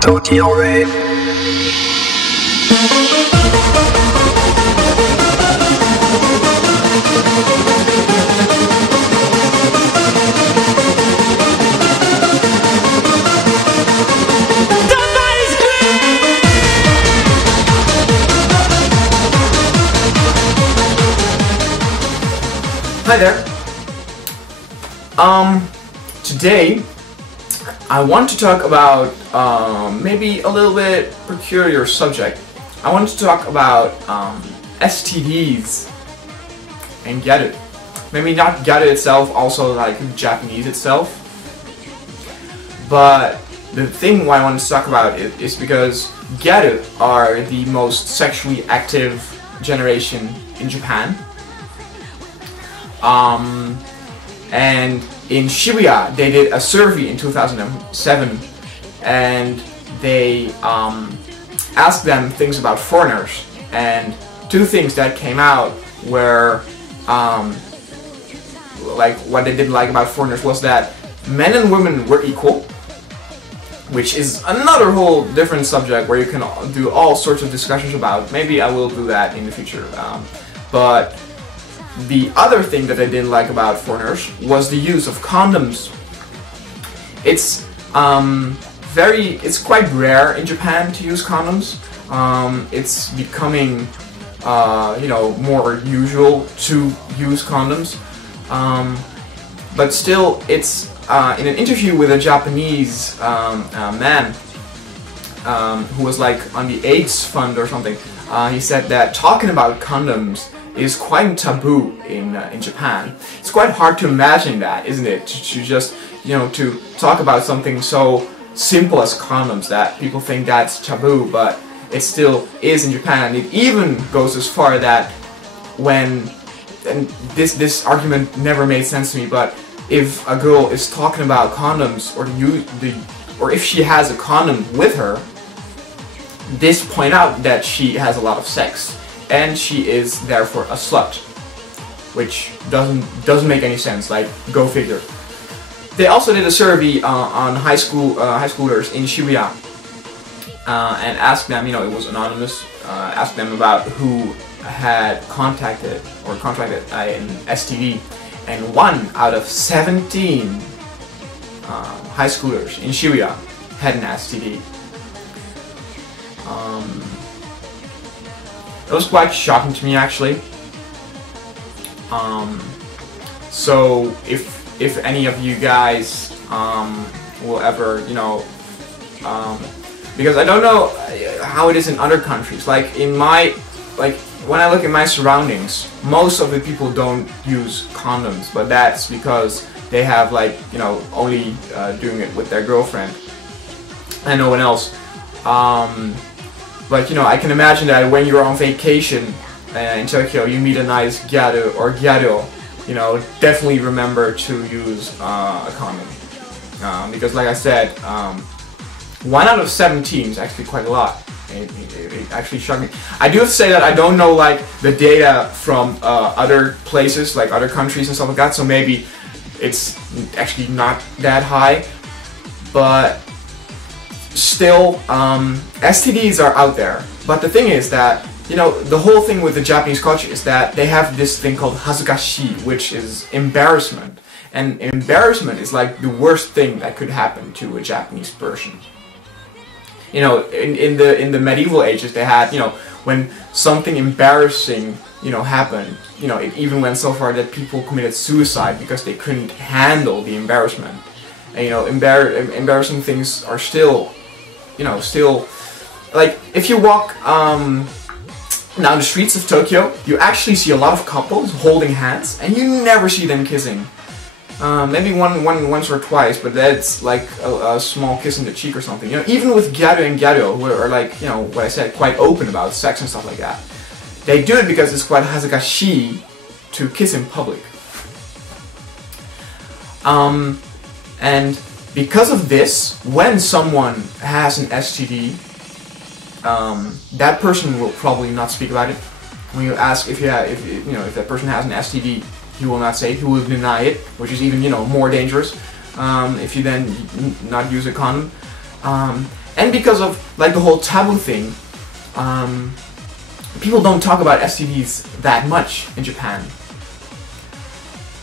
Tokyo Rain. Hi there. Today I want to talk about maybe a little bit peculiar subject. I want to talk about STDs and gyaru. Maybe not gyaru itself, also like Japanese itself. But the thing why I want to talk about it is because gyaru are the most sexually active generation in Japan. And in Shibuya, they did a survey in 2007, and they asked them things about foreigners. And two things that came out were, like what they didn't like about foreigners was that men and women were equal, which is another whole different subject where you can do all sorts of discussions about. Maybe I will do that in the future, but the other thing that I didn't like about foreigners was the use of condoms. It's it's quite rare in Japan to use condoms. It's becoming more usual to use condoms, but still it's in an interview with a Japanese man who was like on the AIDS fund or something. He said that talking about condoms is quite taboo in Japan. It's quite hard to imagine that, isn't it? To just, to talk about something so simple as condoms, that people think that's taboo, but it still is in Japan. And it even goes as far that and this argument never made sense to me, but if a girl is talking about condoms or if she has a condom with her, this point out that she has a lot of sex. And she is therefore a slut, which doesn't make any sense. Like, go figure. They also did a survey on high schoolers in Shibuya and asked them, it was anonymous, asked them about who had contracted an STD, and 1 out of 17 high schoolers in Shibuya had an STD. It was quite shocking to me, actually. So if any of you guys will ever, because I don't know how it is in other countries. Like when I look at my surroundings, most of the people don't use condoms, but that's because they have only doing it with their girlfriend and no one else. But I can imagine that when you're on vacation in Tokyo, you meet a nice gyaru or gyaro, definitely remember to use a condom. Because like I said, 1 out of 17 is actually quite a lot. It actually shocked me. I do have to say that I don't know the data from other places, like other countries and stuff like that, so maybe it's actually not that high, but still, STDs are out there. But the thing is that, the whole thing with the Japanese culture is that they have this thing called hazukashi, which is embarrassment. And embarrassment is like the worst thing that could happen to a Japanese person. In the medieval ages, they had, when something embarrassing, happened, it even went so far that people committed suicide because they couldn't handle the embarrassment. And, embarrassing things are still, like, if you walk down the streets of Tokyo, you actually see a lot of couples holding hands, and you never see them kissing. Maybe once or twice, but that's like a small kiss in the cheek or something. Even with gyaru and gyaro, who are like, what I said, quite open about sex and stuff like that, they do it because it's quite hazukashi to kiss in public. And because of this, when someone has an STD, that person will probably not speak about it. When you ask if that person has an STD, he will not say it, he will deny it, which is even more dangerous if you then not use a condom. And because of like the whole taboo thing, people don't talk about STDs that much in Japan.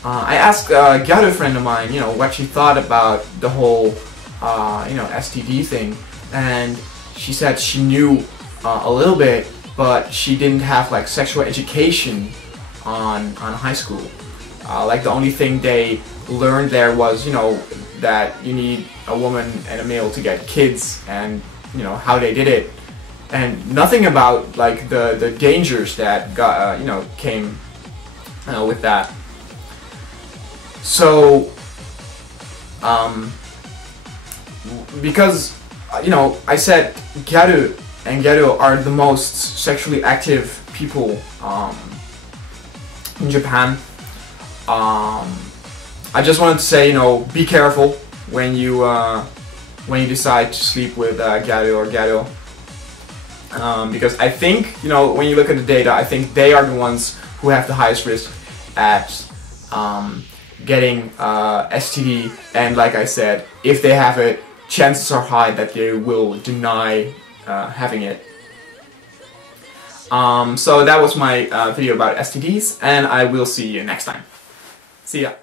I asked a Gyaru friend of mine, you know, what she thought about the whole, you know, STD thing, and she said she knew a little bit, but she didn't have like sexual education on high school. Like the only thing they learned there was, you know, that you need a woman and a male to get kids, and you know how they did it, and nothing about like the dangers that got you know, came with that. So because you know, I said Gyaru and Gyaru are the most sexually active people in Japan. I just wanted to say, you know, be careful when you decide to sleep with Gyaru or Gyaru, because I think, you know, when you look at the data, I think they are the ones who have the highest risk at getting STD, and like I said, if they have it, chances are high that they will deny having it. So that was my video about STDs, and I will see you next time. See ya.